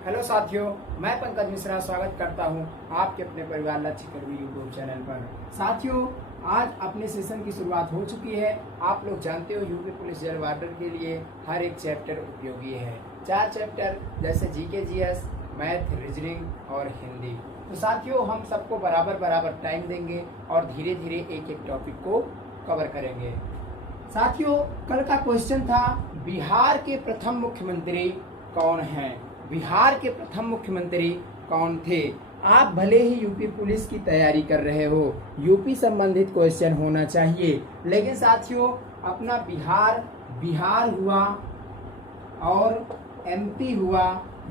Hello साथियों, मैं पंकज मिश्रा स्वागत करता हूं आपके अपने परिवार लक्ष्य करवी यूट्यूब चैनल पर। साथियों, आज अपने सेशन की शुरुआत हो चुकी है। आप लोग जानते हो यूपी पुलिस जेल वार्डन के लिए हर एक चैप्टर उपयोगी है। 4 चैप्टर जैसे जीके, जीएस, मैथ, रीजनिंग और हिंदी। तो साथियों, हम सबको बराबर टाइम देंगे और धीरे धीरे एक एक टॉपिक को कवर करेंगे। साथियों, कल का क्वेश्चन था बिहार के प्रथम मुख्यमंत्री कौन हैं? बिहार के प्रथम मुख्यमंत्री कौन थे? आप भले ही यूपी पुलिस की तैयारी कर रहे हो, यूपी संबंधित क्वेश्चन होना चाहिए, लेकिन साथियों अपना बिहार हुआ और एमपी हुआ,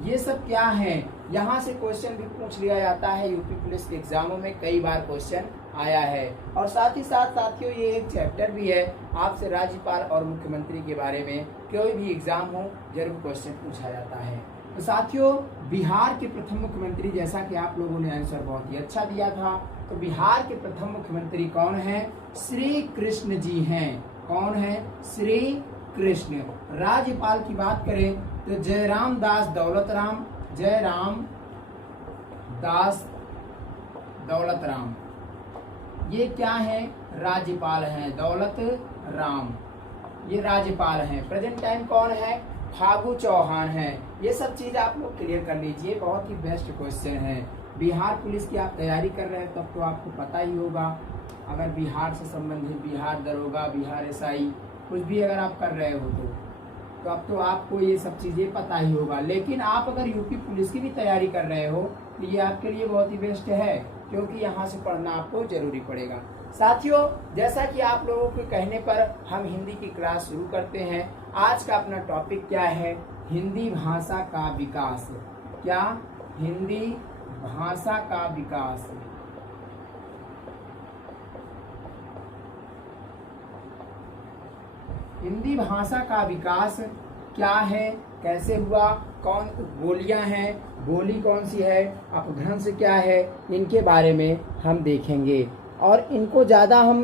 ये सब क्या है? यहाँ से क्वेश्चन भी पूछ लिया जाता है। यूपी पुलिस के एग्जामों में कई बार क्वेश्चन आया है। और साथ ही साथ साथियों ये एक चैप्टर भी है। आपसे राज्यपाल और मुख्यमंत्री के बारे में कोई भी एग्जाम हो जरूर क्वेश्चन पूछा जाता है। तो साथियों, बिहार के प्रथम मुख्यमंत्री, जैसा कि आप लोगों ने आंसर बहुत ही अच्छा दिया था, तो बिहार के प्रथम मुख्यमंत्री कौन है? श्री कृष्ण जी हैं। कौन है? श्री कृष्ण। राज्यपाल की बात करें तो जयराम दास दौलत राम, ये क्या है? राज्यपाल हैं। दौलत राम ये राज्यपाल हैं। प्रेजेंट टाइम कौन है? फागू चौहान है। ये सब चीज आप लोग क्लियर कर लीजिए, बहुत ही बेस्ट क्वेश्चन है। बिहार पुलिस की आप तैयारी कर रहे हैं तब तो आपको पता ही होगा। अगर बिहार से संबंधित बिहार दरोगा, बिहार एसआई कुछ भी अगर आप कर रहे हो तो अब तो आपको ये सब चीजें पता ही होगा। लेकिन आप अगर यूपी पुलिस की भी तैयारी कर रहे हो तो ये आपके लिए बहुत ही बेस्ट है, क्योंकि यहाँ से पढ़ना आपको जरूरी पड़ेगा। साथियों, जैसा कि आप लोगों के कहने पर हम हिंदी की क्लास शुरू करते हैं। आज का अपना टॉपिक क्या है? हिंदी भाषा का विकास। क्या? हिंदी भाषा का विकास। हिंदी भाषा का विकास क्या है, कैसे हुआ, कौन बोलियां हैं, बोली कौन सी है, अपभ्रंश क्या है, इनके बारे में हम देखेंगे। और इनको ज़्यादा हम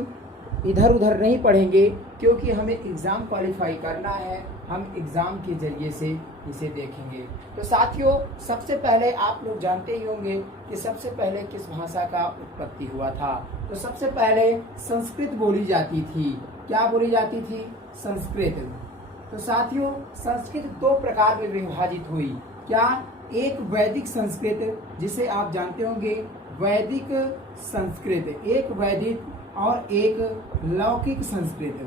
इधर उधर नहीं पढ़ेंगे, क्योंकि हमें एग्ज़ाम क्वालिफाई करना है। हम एग्ज़ाम के जरिए से इसे देखेंगे। तो साथियों, सबसे पहले आप लोग जानते ही होंगे कि सबसे पहले किस भाषा का उत्पत्ति हुआ था। तो सबसे पहले संस्कृत बोली जाती थी। क्या बोली जाती थी? संस्कृत। तो साथियों, संस्कृत 2 प्रकार में विभाजित हुई। क्या? एक वैदिक संस्कृत, जिसे आप जानते होंगे वैदिक संस्कृत, एक वैदिक और एक लौकिक संस्कृत।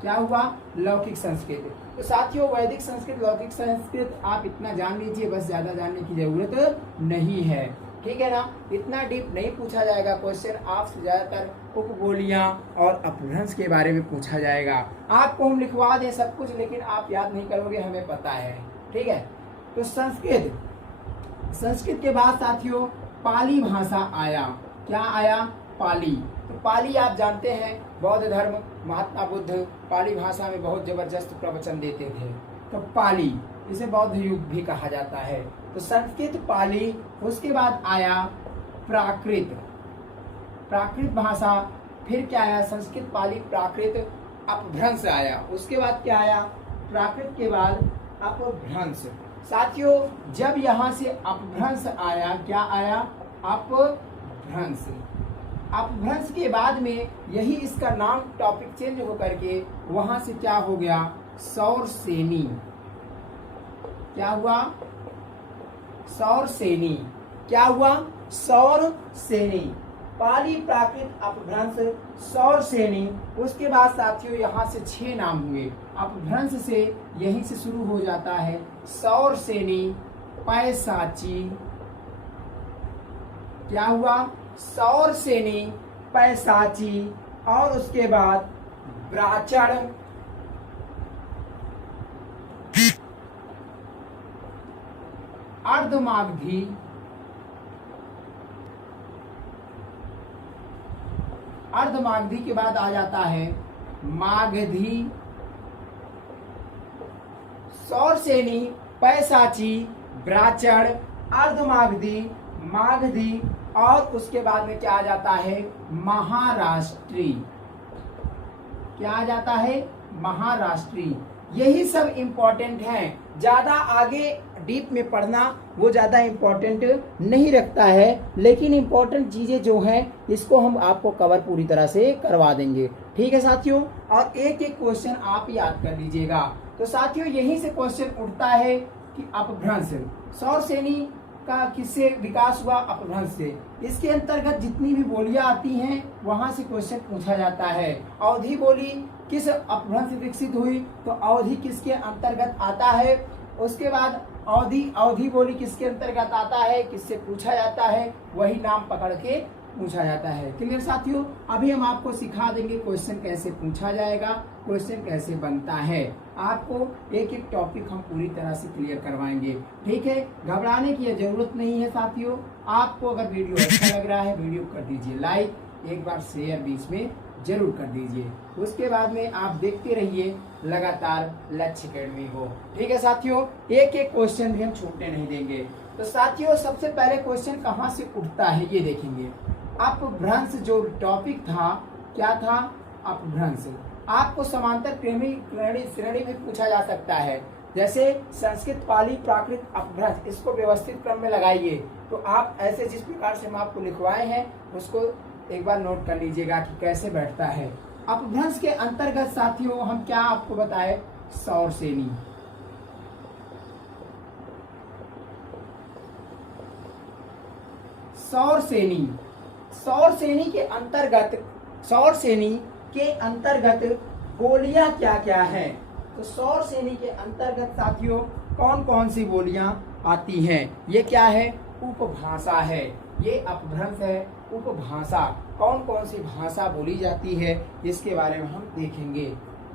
क्या हुआ? लौकिक संस्कृत। तो साथियों, वैदिक संस्कृत, लौकिक संस्कृत आप इतना जान लीजिए, बस ज्यादा जानने की जरूरत नहीं है। ठीक है ना? इतना डीप नहीं पूछा जाएगा क्वेश्चन। आपसे ज्यादातर उपबोलियां और अपभ्रंश के बारे में पूछा जाएगा। आपको हम लिखवा दें सब कुछ, लेकिन आप याद नहीं करोगे, हमें पता है। ठीक है? तो संस्कृत के बाद साथियों पाली भाषा आया। क्या आया? पाली। तो पाली आप जानते हैं, बौद्ध धर्म, महात्मा बुद्ध पाली भाषा में बहुत जबरदस्त प्रवचन देते थे। तो पाली, इसे बौद्ध युग भी कहा जाता है। तो संस्कृत, पाली, उसके बाद आया प्राकृत। प्राकृत भाषा, फिर क्या आया? संस्कृत, पाली, प्राकृत, अपभ्रंश आया। उसके बाद क्या आया? प्राकृत के बाद अपभ्रंश। साथियों, जब यहाँ से अपभ्रंश आया, क्या आया? अपभ्रंश। अपभ्रंश के बाद में यही इसका नाम टॉपिक चेंज होकर के वहां से क्या हो गया? सौरसेनी। क्या हुआ? सौरसेनी। क्या हुआ? सौरसेनी। पाली, प्राकृत, अपभ्रंश, सौरसेनी। उसके बाद साथियों यहाँ से 6 नाम हुए। अपभ्रंश से यहीं से शुरू हो जाता है सौरसेनी, पैसाची। क्या हुआ? सौरसेनी, पैसाची, और उसके बाद ब्राचड़, अर्धमागधी, अर्धमागधी के बाद आ जाता है मागधी। सौरसेनी, पैसाची, ब्राचड़, अर्धमागधी, मागधी, और उसके बाद में क्या आ जाता है? महाराष्ट्री। क्या आ जाता है? महाराष्ट्री। यही सब इम्पोर्टेंट हैं। ज्यादा आगे डीप में पढ़ना वो ज्यादा इम्पोर्टेंट नहीं रखता है, लेकिन इम्पोर्टेंट चीजें जो हैं इसको हम आपको कवर पूरी तरह से करवा देंगे। ठीक है साथियों, और एक एक क्वेश्चन आप याद कर लीजिएगा। तो साथियों यहीं से क्वेश्चन उठता है कि अपभ्रंश, सौर श्रेणी का किससे विकास हुआ? अपभ्रंश से। इसके अंतर्गत जितनी भी बोलियां आती हैं वहां से क्वेश्चन पूछा जाता है। अवधि बोली किस अपभ्रंश से विकसित हुई? तो अवधि किसके अंतर्गत आता है? उसके बाद अवधि बोली किसके अंतर्गत आता है, किससे पूछा जाता है, वही नाम पकड़ के पूछा जाता है। क्लियर साथियों, अभी हम आपको सिखा देंगे क्वेश्चन कैसे पूछा जाएगा, क्वेश्चन कैसे बनता है। आपको एक एक टॉपिक हम पूरी तरह से क्लियर करवाएंगे। ठीक है, घबराने की जरूरत नहीं है साथियों। आपको अगर वीडियो अच्छा लग रहा है वीडियो कर दीजिए लाइक, एक बार शेयर बीच में जरूर कर दीजिए। उसके बाद में आप देखते रहिए लगातार लक्ष्य एकेडमी को। ठीक है साथियों, एक एक क्वेश्चन भी हम छूटने नहीं देंगे। तो साथियों सबसे पहले क्वेश्चन कहाँ से उठता है ये देखेंगे। अपभ्रंश जो टॉपिक था, क्या था? अपभ्रंश। आपको समांतर श्रेणी में पूछा जा सकता है, जैसे संस्कृत, पाली, प्राकृत, अपभ्रंश। इसको व्यवस्थित क्रम में लगाइए। तो आप ऐसे जिस प्रकार से हम आपको लिखवाए हैं उसको एक बार नोट कर लीजिएगा कि कैसे बैठता है। अपभ्रंश के अंतर्गत साथियों हम क्या आपको बताए? सौर श्रेणी, सौर श्रेणी, सौर श्रेणी के अंतर्गत बोलियां क्या क्या है? तो सौर श्रेणी के अंतर्गत साथियों कौन कौन सी बोलियां आती हैं? ये क्या है? उपभाषा है। ये अपभ्रंश है। उपभाषा, कौन कौन सी भाषा बोली जाती है इसके बारे में हम देखेंगे।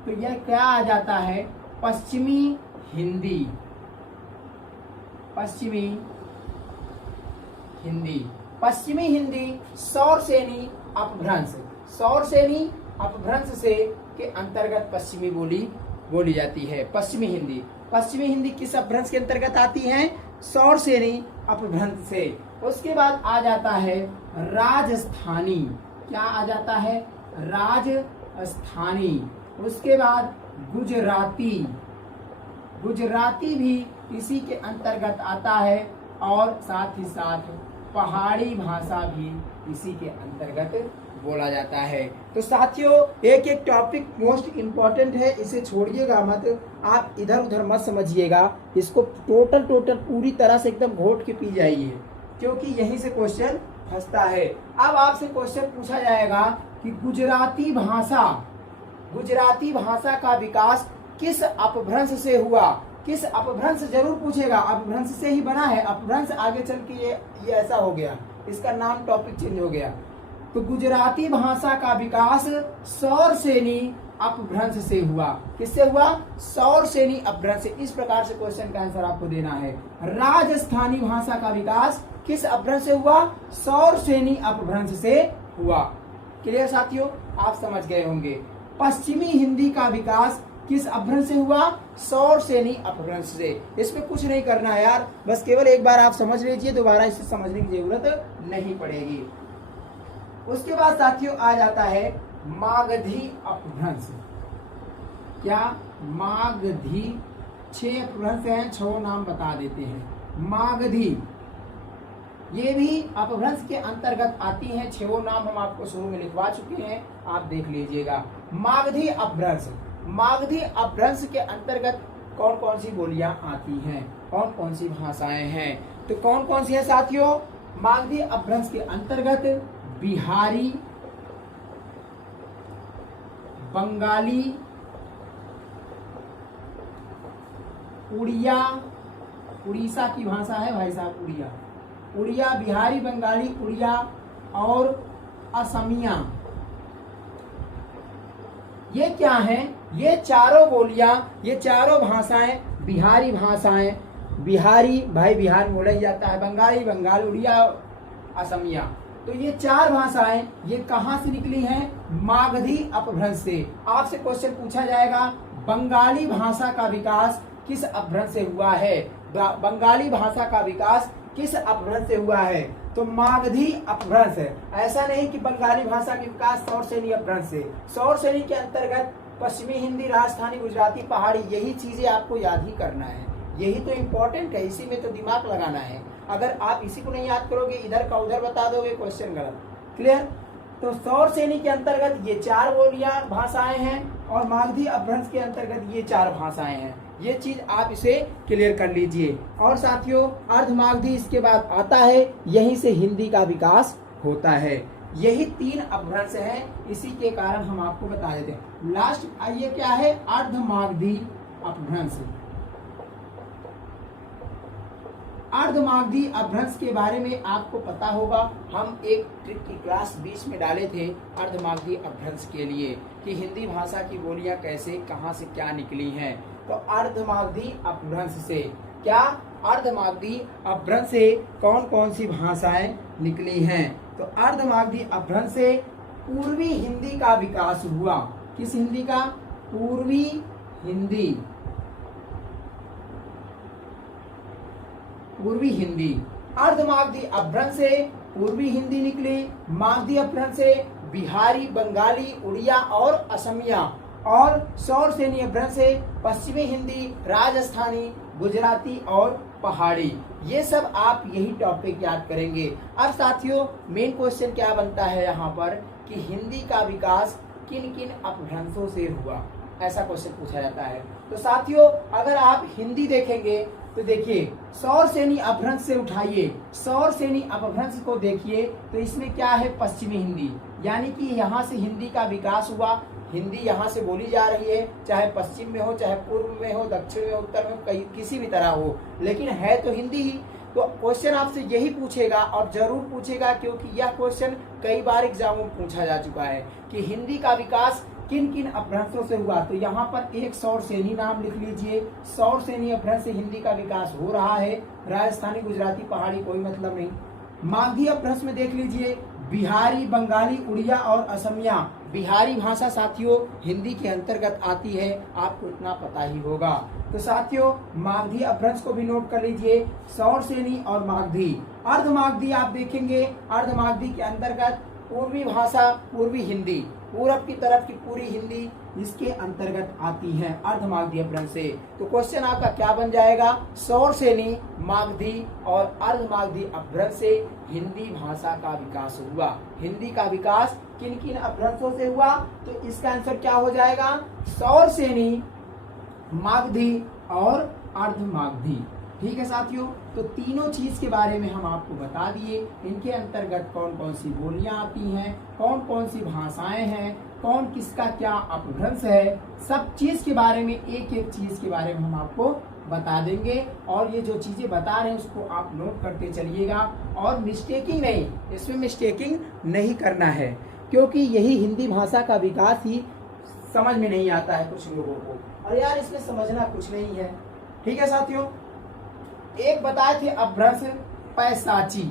तो यह क्या आ जाता है? पश्चिमी हिंदी, पश्चिमी हिंदी, पश्चिमी हिंदी सौर श्रेणी अपभ्रंश। सौर श्रेणी अपभ्रंश से के अंतर्गत पश्चिमी बोली जाती है। पश्चिमी हिंदी, पश्चिमी हिंदी किस अपभ्रंश के अंतर्गत आती है? सौर श्रेणी अपभ्रंश से। उसके बाद आ जाता है राजस्थानी। क्या आ जाता है? राजस्थानी। उसके बाद गुजराती, गुजराती भी इसी के अंतर्गत आता है, और साथ ही साथ पहाड़ी भाषा भी इसी के अंतर्गत बोला जाता है। तो साथियों एक एक टॉपिक मोस्ट इम्पोर्टेंट है, इसे छोड़िएगा मत, आप इधर उधर मत समझिएगा। इसको टोटल पूरी तरह से एकदम घोट के पी जाइए, क्योंकि यहीं से क्वेश्चन फंसता है। अब आपसे क्वेश्चन पूछा जाएगा कि गुजराती भाषा का विकास किस अपभ्रंश से हुआ? किस अपभ्रंश जरूर पूछेगा, अपभ्रंश से ही बना है। अपभ्रंश आगे चल के ये ऐसा हो गया, इसका नाम टॉपिक चेंज हो गया। तो गुजराती भाषा का विकास सौर श्रेणी अपभ्रंश से हुआ। किससे हुआ? सौर श्रेणी अपभ्रंश से। इस प्रकार से क्वेश्चन का आंसर आपको देना है। राजस्थानी भाषा का विकास किस अपभ्रंश से हुआ? सौर श्रेणी अपभ्रंश से हुआ। क्लियर साथियों, आप समझ गए होंगे। पश्चिमी हिंदी का विकास किस अपभ्रंश से हुआ? सौर श्रेणी अपभ्रंश से। इसमें कुछ नहीं करना है यार, बस केवल एक बार आप समझ लीजिए, दोबारा इसे समझने की जरूरत नहीं पड़ेगी। उसके बाद साथियों आ जाता है मागधी अपभ्रंश। क्या? मागधी 6 अपभ्रंश हैं, 6 नाम बता देते हैं। मागधी ये भी अपभ्रंश के अंतर्गत आती हैं। 6 नाम हम आपको शुरू में लिखवा चुके हैं, आप देख लीजिएगा। मागधी अपभ्रंश, मागधी अपभ्रंश के अंतर्गत कौन कौन सी बोलियां आती हैं, कौन कौन सी भाषाएं हैं? तो कौन कौन सी है साथियों? मागधी अपभ्रंश के अंतर्गत बिहारी, बंगाली, उड़िया, उड़ीसा की भाषा है भाई साहब, उड़िया, बिहारी, बंगाली, उड़िया और असमिया। ये क्या हैं? ये चारों बोलियां, ये चारों भाषाएं बिहारी भाषाएं। बिहारी भाई बिहार में बोला ही जाता है, बंगाली बंगाल, उड़िया, असमिया। तो ये 4 भाषाएं ये कहां से निकली हैं? मागधी अपभ्रंश से। आपसे क्वेश्चन पूछा जाएगा बंगाली भाषा का विकास किस अपभ्रंश से हुआ है? बंगाली भाषा का विकास किस अपभ्रंश से हुआ है? तो मागधी अपभ्रंश है। ऐसा नहीं कि बंगाली भाषा के विकास सौर श्रेणी अपभ्रंश से। सौर श्रेणी के अंतर्गत पश्चिमी हिंदी, राजस्थानी, गुजराती, पहाड़ी, यही चीजें आपको याद ही करना है, यही तो इम्पोर्टेंट है, इसी में तो दिमाग लगाना है। अगर आप इसी को नहीं याद करोगे, इधर का उधर बता दोगे, क्वेश्चन गलत। क्लियर? तो सौर श्रेणी के अंतर्गत ये 4 बोलियां भाषाएं हैं और मागधी अपभ्रंश के अंतर्गत ये 4 भाषाएं हैं। ये चीज आप इसे क्लियर कर लीजिए। और साथियों, अर्धमागधी इसके बाद आता है, यहीं से हिंदी का विकास होता है। यही 3 अपभ्रंश हैं, इसी के कारण हम आपको बता देते हैं। लास्ट आइए क्या है, अर्धमागधी अपभ्रंश। अर्धमागधी अपभ्रंश के बारे में आपको पता होगा, हम एक ट्रिक की क्लास 20 में डाले थे अर्धमागधी अपभ्रंश के लिए कि हिंदी भाषा की बोलियां कैसे, कहां से क्या निकली हैं। तो अर्धमागधी अपभ्रंश से क्या, अर्धमागधी अपभ्रंश से कौन कौन सी भाषाएं निकली हैं? तो अर्धमागधी अपभ्रंश से पूर्वी हिंदी का विकास हुआ। किस हिंदी का? पूर्वी हिंदी। पूर्वी हिंदी। अर्धमागधी अपभ्रंश से पूर्वी हिंदी निकली। मागधी अपभ्रंश से बिहारी, बंगाली, उड़िया और असमिया। और सौर श्रेणी अपभ्रंश से पश्चिमी हिंदी, राजस्थानी, गुजराती और पहाड़ी। ये सब आप यही टॉपिक याद करेंगे। अब साथियों, मेन क्वेश्चन क्या बनता है यहाँ पर कि हिंदी का विकास किन किन अपभ्रंशों से हुआ, ऐसा क्वेश्चन पूछा जाता है। तो साथियों, अगर आप हिंदी देखेंगे तो देखिए, सौर श्रेणी अपभ्रंश से उठाइए, सौर श्रेणी अपभ्रंश को देखिए तो इसमें क्या है, पश्चिमी हिंदी, यानी कि यहाँ से हिंदी का विकास हुआ। हिंदी यहाँ से बोली जा रही है, चाहे पश्चिम में हो, चाहे पूर्व में हो, दक्षिण में, उत्तर में, कहीं किसी भी तरह हो, लेकिन है तो हिंदी ही। तो क्वेश्चन आपसे यही पूछेगा और जरूर पूछेगा, क्योंकि यह क्वेश्चन कई बार एग्जामों में पूछा जा चुका है कि हिंदी का विकास किन किन अपभ्रंशों से हुआ। तो यहाँ पर एक सौर श्रेणी नाम लिख लीजिए। सौर श्रेणी अपभ्रंश से हिंदी का विकास हो रहा है। राजस्थानी, गुजराती, पहाड़ी कोई मतलब नहीं। मागधी अपभ्रंश में देख लीजिए, बिहारी, बंगाली, उड़िया और असमिया। बिहारी भाषा साथियों हिंदी के अंतर्गत आती है, आपको इतना पता ही होगा। तो साथियों, मागधी अपभ्रंश को भी नोट कर लीजिए, सौर श्रेणी और मागधी। अर्धमागधी आप देखेंगे, अर्धमागधी के अंतर्गत पूर्वी भाषा, पूर्वी हिंदी, पूरब की तरफ की पूरी हिंदी इसके अंतर्गत आती है अर्धमागधी अपभ्रंश से। तो क्वेश्चन आपका क्या बन जाएगा, सौर श्रेणी, मागधी और अर्धमागधी अपभ्रंश से हिंदी भाषा का विकास हुआ। हिंदी का विकास किन किन अपभ्रंशों से हुआ? तो इसका आंसर क्या हो जाएगा, सौर श्रेणी, मागधी और अर्धमागधी। ठीक है साथियों, तो तीनों चीज के बारे में हम आपको बता दिए। इनके अंतर्गत कौन कौन सी बोलियां आती हैं, कौन कौन सी भाषाएं हैं, कौन किसका क्या अपभ्रंश है, सब चीज के बारे में, एक एक चीज के बारे में हम आपको बता देंगे। और ये जो चीजें बता रहे हैं उसको आप नोट करते चलिएगा और मिस्टेकिंग नहीं, इसमें मिस्टेकिंग नहीं करना है, क्योंकि यही हिंदी भाषा का विकास ही समझ में नहीं आता है कुछ लोगों को। और यार इसमें समझना कुछ नहीं है। ठीक है साथियों, एक बताए थे अपभ्रंश पैसाची।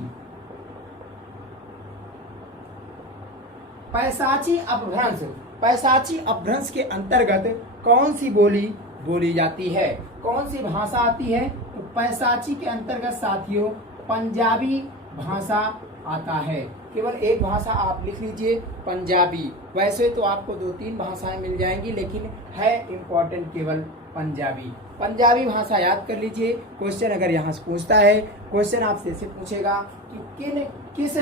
पैसाची अपभ्रंश, पैसाची अपभ्रंश के अंतर्गत कौन सी बोली बोली जाती है, कौन सी भाषा आती है? तो पैसाची के अंतर्गत साथियों पंजाबी भाषा आता है। केवल एक भाषा आप लिख लीजिए, पंजाबी। वैसे तो आपको 2-3 भाषाएं मिल जाएंगी, लेकिन है इम्पोर्टेंट केवल पंजाबी। पंजाबी भाषा याद कर लीजिए। क्वेश्चन अगर यहाँ से पूछता है, क्वेश्चन आपसे ऐसे पूछेगा कि किस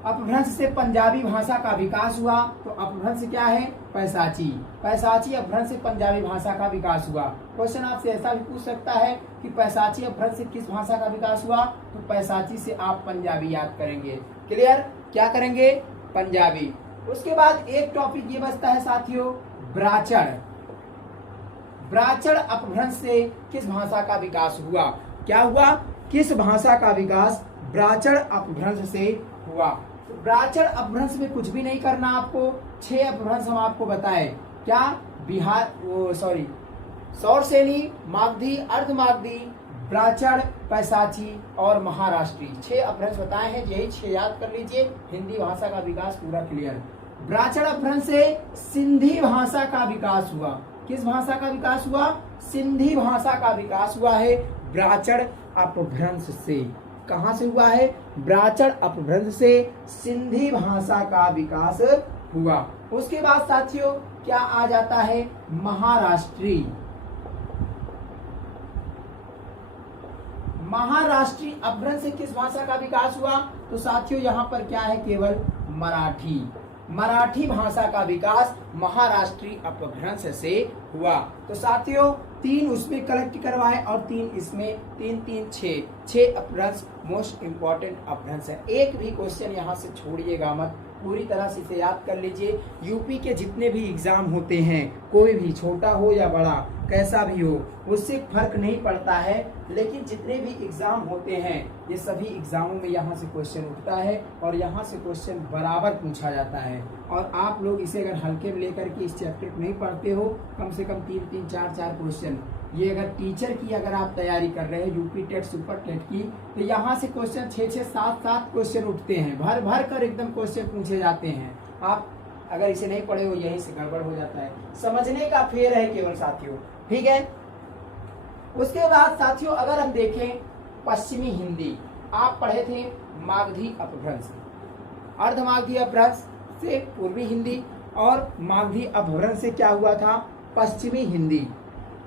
अपभ्रंश से पंजाबी भाषा का विकास हुआ? तो अपभ्रंश क्या है? पैसाची। पैसाची अपभ्रंश से पंजाबी भाषा का विकास हुआ। क्वेश्चन आपसे ऐसा भी पूछ सकता है कि पैसाची अपभ्रंश से किस भाषा का विकास हुआ? तो पैसाची से आप पंजाबी याद करेंगे। क्लियर? क्या करेंगे? पंजाबी। उसके बाद एक टॉपिक ये बचता है साथियों, ब्राचड़। ब्राचड़ अपभ्रंश से किस भाषा का विकास हुआ? क्या हुआ? किस भाषा का विकास ब्राचड़ अपभ्रंश से हुआ? तो ब्राचड़ अपभ्रंश में कुछ भी नहीं करना आपको। 6 अपभ्रंश हम आपको बताए। क्या? सौर श्रेणी, मागधी, अर्धमागधी, ब्राचड़, पैसाची और महाराष्ट्री। 6 अपभ्रंश बताए हैं, यही 6 याद कर लीजिए। हिंदी भाषा का विकास पूरा क्लियर। ब्राचड़ अपभ्रंश से सिंधी भाषा का विकास हुआ। किस भाषा का विकास हुआ? सिंधी भाषा का विकास हुआ है ब्राचड़ अपभ्रंश से। कहां से हुआ है? ब्राचड़ अपभ्रंश से सिंधी भाषा का विकास हुआ। उसके बाद साथियों क्या आ जाता है, महाराष्ट्री। महाराष्ट्री अपभ्रंश से किस भाषा का विकास हुआ, तो साथियों यहाँ पर क्या है, केवल मराठी। मराठी भाषा का विकास महाराष्ट्री अपभ्रंश से हुआ। तो साथियों 3 उसमें कलेक्ट करवाए और 3 इसमें, 3 3 6 अपभ्रंश मोस्ट इंपॉर्टेंट अपभ्रंश है। एक भी क्वेश्चन यहाँ से छोड़िएगा मत, पूरी तरह से इसे याद कर लीजिए। यूपी के जितने भी एग्जाम होते हैं, कोई भी छोटा हो या बड़ा कैसा भी हो, उससे फर्क नहीं पड़ता है, लेकिन जितने भी एग्जाम होते हैं ये सभी एग्जामों में यहाँ से क्वेश्चन उठता है और यहाँ से क्वेश्चन बराबर पूछा जाता है। और आप लोग इसे अगर हल्के में लेकर के इस चैप्टर को नहीं पढ़ते हो, कम से कम 3 4 क्वेश्चन, ये अगर टीचर की अगर आप तैयारी कर रहे हैं यूपी टेट सुपर टेट की, तो यहाँ से क्वेश्चन 6 7 क्वेश्चन उठते हैं, भर भर कर एकदम क्वेश्चन पूछे जाते हैं। आप अगर इसे नहीं पढ़े हो, यहीं से गड़बड़ हो जाता है। समझने का फेर है केवल साथियों, ठीक है। उसके बाद साथियों अगर हम देखें पश्चिमी हिंदी, आप पढ़े थे मागधी अपभ्रंश, अर्धमागधी अपभ्रंश से पूर्वी हिंदी और मागधी अपभ्रंश से क्या हुआ था, पश्चिमी हिंदी।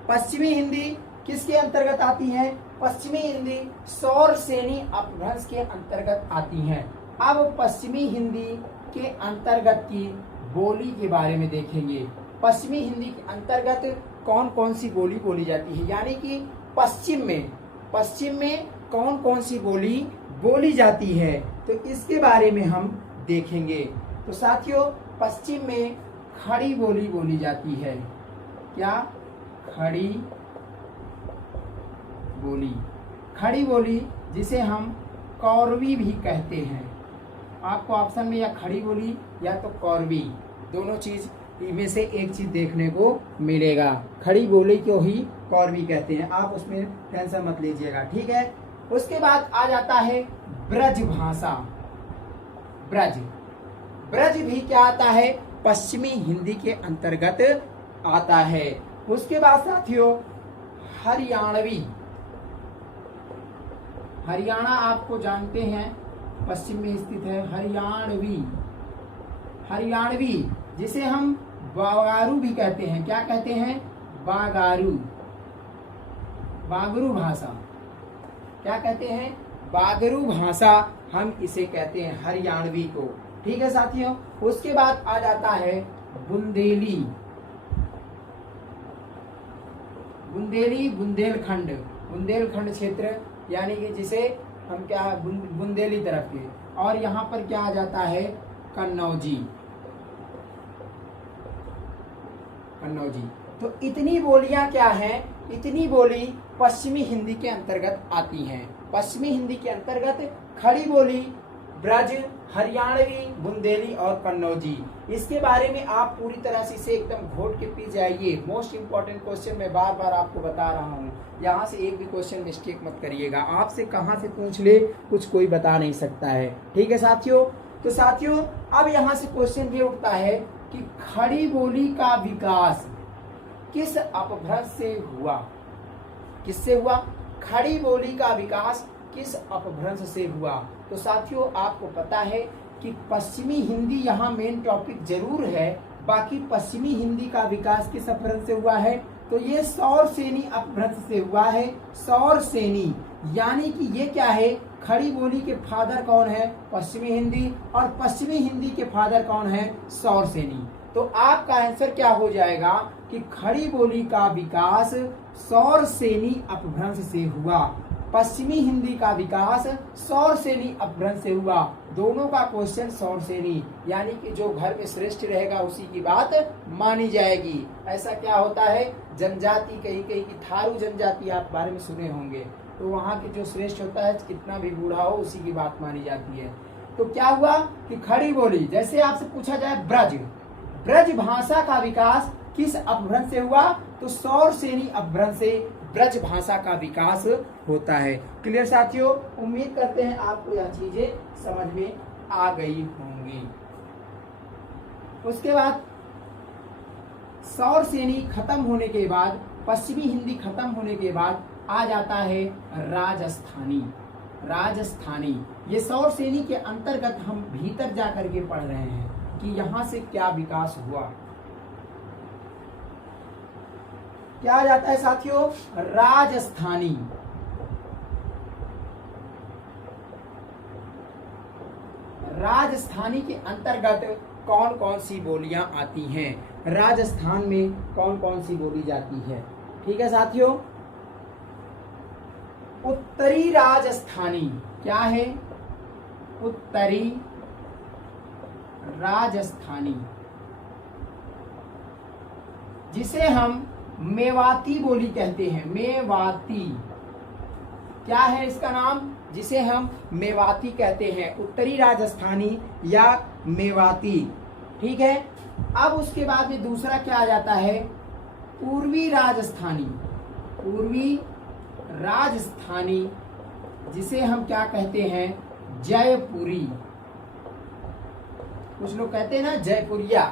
पश्चिमी हिंदी किसके अंतर्गत आती है, पश्चिमी हिंदी सौर सेनी अपभ्रंश के अंतर्गत आती है। अब पश्चिमी हिंदी के अंतर्गत की बोली के बारे में देखेंगे। पश्चिमी हिंदी के अंतर्गत कौन कौन सी बोली बोली जाती है, यानी कि पश्चिम में कौन कौन सी बोली बोली जाती है, तो इसके बारे में हम देखेंगे। तो साथियों पश्चिम में खड़ी बोली बोली जाती है। क्या, खड़ी बोली। खड़ी बोली जिसे हम कौरवी भी कहते हैं। आपको ऑप्शन में या खड़ी बोली या तो कौरवी, दोनों चीज में से एक चीज देखने को मिलेगा। खड़ी बोली को ही कौरवी कहते हैं, आप उसमें टेंशन मत लीजिएगा, ठीक है। उसके बाद आ जाता है ब्रज भाषा। ब्रज भी क्या आता है, पश्चिमी हिंदी के अंतर्गत आता है। उसके बाद साथियों हरियाणवी। हरियाणा आपको जानते हैं पश्चिम में स्थित है। हरियाणवी जिसे हम बागारू भी कहते हैं। क्या कहते हैं, बागरू भाषा। क्या कहते हैं, बागरू भाषा हम इसे कहते हैं हरियाणवी को, ठीक है साथियों। उसके बाद आ जाता है बुंदेली। बुंदेलखंड क्षेत्र, यानी कि जिसे हम क्या बुंदेली तरफ के। और यहाँ पर क्या आ जाता है, कन्नौजी। तो इतनी बोलियां क्या हैं, इतनी बोली पश्चिमी हिंदी के अंतर्गत आती हैं। पश्चिमी हिंदी के अंतर्गत खड़ी बोली, ब्रज, हरियाणवी, बुंदेली और कन्नौजी। इसके बारे में आप पूरी तरह से इसे एकदम घोट के पी जाइए। मोस्ट इंपॉर्टेंट क्वेश्चन मैं बार बार आपको बता रहा हूँ, यहाँ से एक भी क्वेश्चन मिस्टेक मत करिएगा। आपसे कहाँ से पूछ ले कुछ कोई बता नहीं सकता है, ठीक है साथियों। तो साथियों अब यहाँ से क्वेश्चन ये उठता है कि खड़ी बोली का विकास किस अपभ्रंश से हुआ। किससे हुआ, खड़ी बोली का विकास किस अपभ्रंश से हुआ। तो साथियों आपको पता है कि पश्चिमी हिंदी यहाँ मेन टॉपिक जरूर है, बाकी पश्चिमी हिंदी का विकास किस अपभ्रंश से हुआ है, तो ये सौर सेनी अपभ्रंश से हुआ है। सौर सेनी यानी कि ये क्या है, खड़ी बोली के फादर कौन है, पश्चिमी हिंदी, और पश्चिमी हिंदी के फादर कौन है, सौर सेनी। तो आपका आंसर क्या हो जाएगा कि खड़ी बोली का विकास सौर सेनी अपभ्रंश से हुआ। पश्चिमी हिंदी का विकास सौर सेनी अपभ्रंश से हुआ। दोनों का क्वेश्चन सौर सेनी, यानी कि जो घर में श्रेष्ठ रहेगा उसी की बात मानी जाएगी। ऐसा क्या होता है, जनजाति कहीं कहीं की थारू जनजाति आप बारे में सुने होंगे, तो वहाँ के जो श्रेष्ठ होता है कितना भी बूढ़ा हो उसी की बात मानी जाती है। तो क्या हुआ कि खड़ी बोली, जैसे आपसे पूछा जाए ब्रज भाषा का विकास किस अपभ्रंश से हुआ, तो सौर सेनी अपभ्रंश से ब्रज भाषा का विकास होता है। क्लियर साथियों, उम्मीद करते हैं आपको यह चीजें समझ में आ गई होंगी। उसके बाद सौर सेनी खत्म होने के बाद, पश्चिमी हिंदी खत्म होने के बाद आ जाता है राजस्थानी। ये सौर सेनी के अंतर्गत हम भीतर जा करके पढ़ रहे हैं। कि यहाँ से क्या विकास हुआ। क्या आ जाता है साथियों? राजस्थानी। राजस्थानी के अंतर्गत कौन कौन सी बोलियां आती हैं? राजस्थान में कौन कौन सी बोली जाती है? ठीक है साथियों। उत्तरी राजस्थानी क्या है? उत्तरी राजस्थानी, जिसे हम मेवाती बोली कहते हैं। मेवाती क्या है इसका नाम? जिसे हम मेवाती कहते हैं, उत्तरी राजस्थानी या मेवाती। ठीक है। अब उसके बाद में दूसरा क्या आ जाता है? पूर्वी राजस्थानी। पूर्वी राजस्थानी, जिसे हम क्या कहते हैं? जयपुरी। कुछ लोग कहते हैं ना जयपुरिया,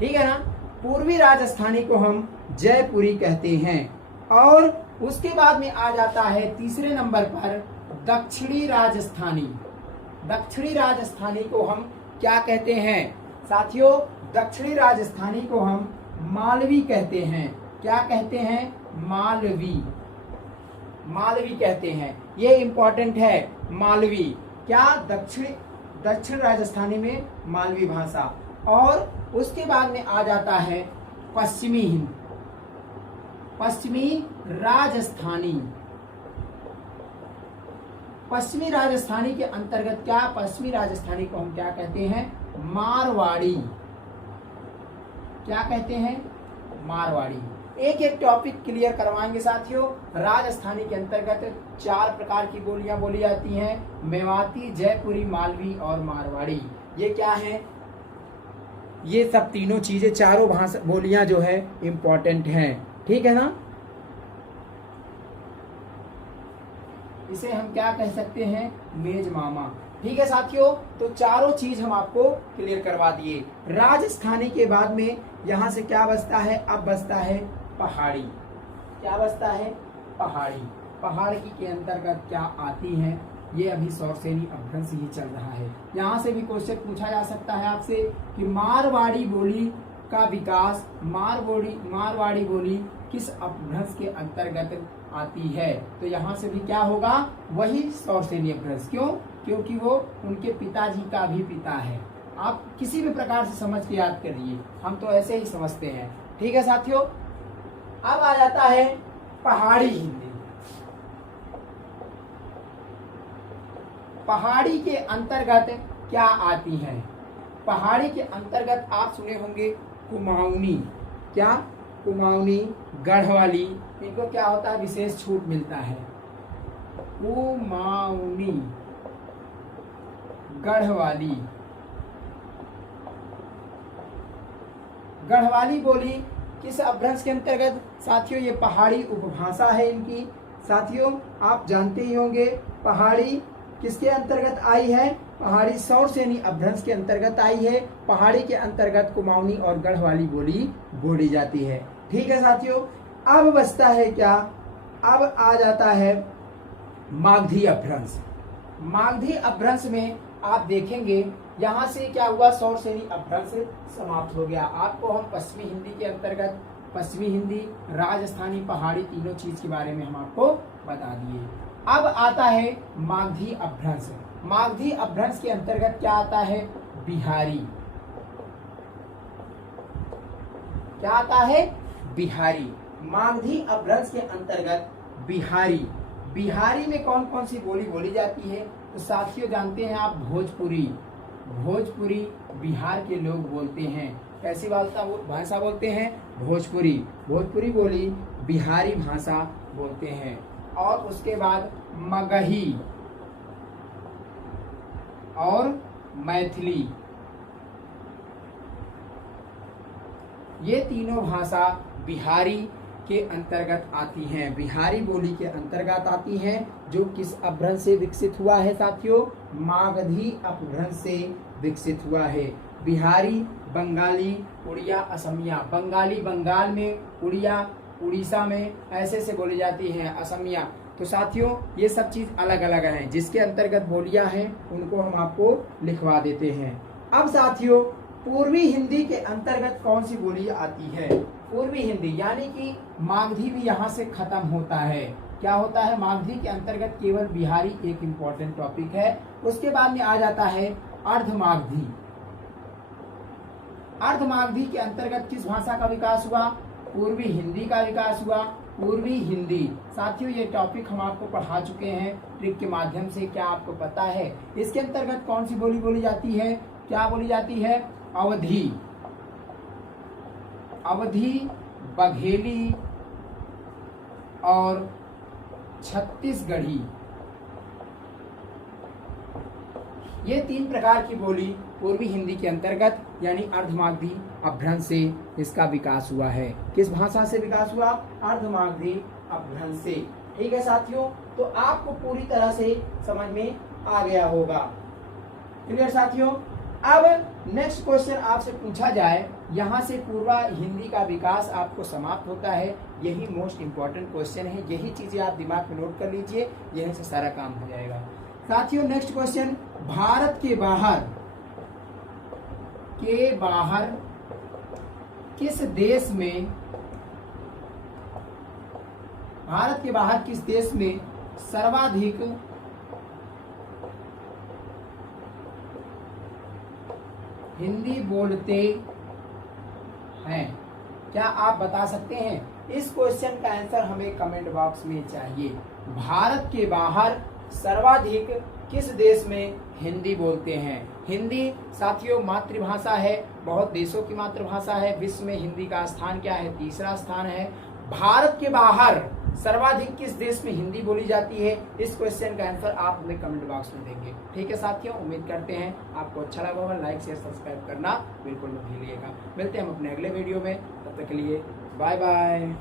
ठीक है ना। पूर्वी राजस्थानी को हम जयपुरी कहते हैं। और उसके बाद में आ जाता है तीसरे नंबर पर दक्षिणी राजस्थानी। दक्षिणी राजस्थानी को हम क्या कहते हैं साथियों? दक्षिणी राजस्थानी को हम मालवी कहते हैं। क्या कहते हैं? मालवी। मालवी कहते हैं। ये इंपॉर्टेंट है, मालवी। क्या? दक्षिण राजस्थानी में मालवी भाषा। और उसके बाद में आ जाता है पश्चिमी हिंद, पश्चिमी राजस्थानी। पश्चिमी राजस्थानी के अंतर्गत क्या? पश्चिमी राजस्थानी को हम क्या कहते हैं? मारवाड़ी। क्या कहते हैं? मारवाड़ी। एक एक टॉपिक क्लियर करवाएंगे साथियों। राजस्थानी के अंतर्गत 4 प्रकार की बोलियां बोली जाती हैं: मेवाती, जयपुरी, मालवी और मारवाड़ी। ये क्या है? ये सब तीनों चीजें, चारों भाषा बोलियां जो है इंपॉर्टेंट हैं। ठीक है ना। इसे हम क्या कह सकते हैं? मेज मामा। ठीक है साथियों। तो चारों चीज हम आपको क्लियर करवा दिए। राजस्थानी के बाद में यहां से क्या बचता है? अब बचता है पहाड़ी। क्या बचता है? पहाड़ी। पहाड़ी के अंतर्गत क्या आती है? ये अभी सौरसेनी अपभ्रंश ही चल रहा है। यहाँ से भी क्वेश्चन पूछा जा सकता है आपसे कि मारवाड़ी बोली का विकास, मारवाड़ी बोली किस अपभ्रंश के अंतर्गत आती है? तो यहाँ से भी क्या होगा? वही सौरसेनी अपभ्रंश। क्यों? क्योंकि वो उनके पिताजी का भी पिता है। आप किसी भी प्रकार से समझ के याद करिए, हम तो ऐसे ही समझते हैं। ठीक है साथियों। अब आ जाता है पहाड़ी हिंदी। पहाड़ी के अंतर्गत क्या आती हैं? पहाड़ी के अंतर्गत आप सुने होंगे कुमाऊनी। क्या? कुमाऊनी, गढ़वाली, इनको क्या होता है? विशेष छूट मिलता है। कुमाऊनी, गढ़वाली। गढ़वाली बोली किस अपभ्रंश के अंतर्गत? साथियों ये पहाड़ी उपभाषा है इनकी। साथियों आप जानते ही होंगे पहाड़ी किसके अंतर्गत आई है? पहाड़ी सौरसेनी अपभ्रंश के अंतर्गत आई है। पहाड़ी के अंतर्गत कुमाऊनी और गढ़वाली बोली बोली जाती है। ठीक है साथियों। अब बचता है क्या? अब आ जाता है मागधी अपभ्रंश। मागधी अपभ्रंश में आप देखेंगे यहाँ से क्या हुआ? सौरसेनी अपभ्रंश समाप्त हो गया। आपको हम पश्चिमी हिंदी के अंतर्गत पश्चिमी हिंदी, राजस्थानी, पहाड़ी तीनों चीज के बारे में हम आपको बता दिए। अब आता है मागधी अपभ्रंश। मागधी अपभ्रंश के अंतर्गत क्या आता है? बिहारी। क्या आता है? बिहारी। मागधी अपभ्रंश के अंतर्गत बिहारी। बिहारी में कौन कौन सी बोली बोली जाती है? तो साथियों जानते हैं आप भोजपुरी। भोजपुरी बिहार के लोग बोलते हैं। कैसी भाषा बोलते हैं? भोजपुरी। भोजपुरी बोली बिहारी भाषा बोलते हैं। और उसके बाद मगही और मैथिली, ये तीनों भाषा बिहारी के अंतर्गत आती हैं। बिहारी बोली के अंतर्गत आती हैं, जो किस अपभ्रंश से विकसित हुआ है साथियों? मागधी अपभ्रंश से विकसित हुआ है। बिहारी, बंगाली, उड़िया, असमिया। बंगाली बंगाल में, उड़िया उड़ीसा में, ऐसे से बोली जाती हैं। असमिया। तो साथियों ये सब चीज अलग अलग हैं, जिसके अंतर्गत बोलियां हैं उनको हम आपको लिखवा देते हैं। अब साथियों, पूर्वी हिंदी के अंतर्गत कौन सी बोली आती है? पूर्वी हिंदी यानी कि मागधी भी यहाँ से खत्म होता है। क्या होता है? मागधी के अंतर्गत केवल बिहारी एक इंपॉर्टेंट टॉपिक है। उसके बाद में आ जाता है अर्धमागधी। अर्धमागधी के अंतर्गत किस भाषा का विकास हुआ? पूर्वी हिंदी का विकास हुआ। पूर्वी हिंदी। साथियों, ये टॉपिक हम आपको पढ़ा चुके हैं ट्रिक के माध्यम से। क्या आपको पता है इसके अंतर्गत कौन सी बोली बोली जाती है? क्या बोली जाती है? अवधी, अवधी, बघेली और छत्तीसगढ़ी। ये 3 प्रकार की बोली पूर्वी हिंदी के अंतर्गत यानी अर्धमागधी अपभ्रंश से इसका विकास हुआ है। किस भाषा से विकास हुआ? अर्धमागधी अपभ्रंश से। ठीक है साथियों, तो आपको पूरी तरह से समझ में आ गया होगा। क्लियर साथियों? अब नेक्स्ट क्वेश्चन आपसे पूछा जाए, यहाँ से पूर्वा हिंदी का विकास आपको समाप्त होता है। यही मोस्ट इंपॉर्टेंट क्वेश्चन है। यही चीजें आप दिमाग में नोट कर लीजिए, यहीं से सारा काम हो जाएगा। साथियों, नेक्स्ट क्वेश्चन, भारत के बाहर किस देश में, भारत के बाहर किस देश में सर्वाधिक हिंदी बोलते हैं? क्या आप बता सकते हैं? इस क्वेश्चन का आंसर हमें कमेंट बॉक्स में चाहिए। भारत के बाहर सर्वाधिक किस देश में हिंदी बोलते हैं? हिंदी साथियों मातृभाषा है, बहुत देशों की मातृभाषा है। विश्व में हिंदी का स्थान क्या है? 3रा स्थान है। भारत के बाहर सर्वाधिक किस देश में हिंदी बोली जाती है? इस क्वेश्चन का आंसर आप हमें कमेंट बॉक्स में देंगे। ठीक है साथियों, उम्मीद करते हैं आपको अच्छा लगा होगा। लाइक शेयर सब्सक्राइब करना बिल्कुल मत भूलिएगा। मिलते हैं हम अपने अगले वीडियो में, तब तक के लिए बाय बाय।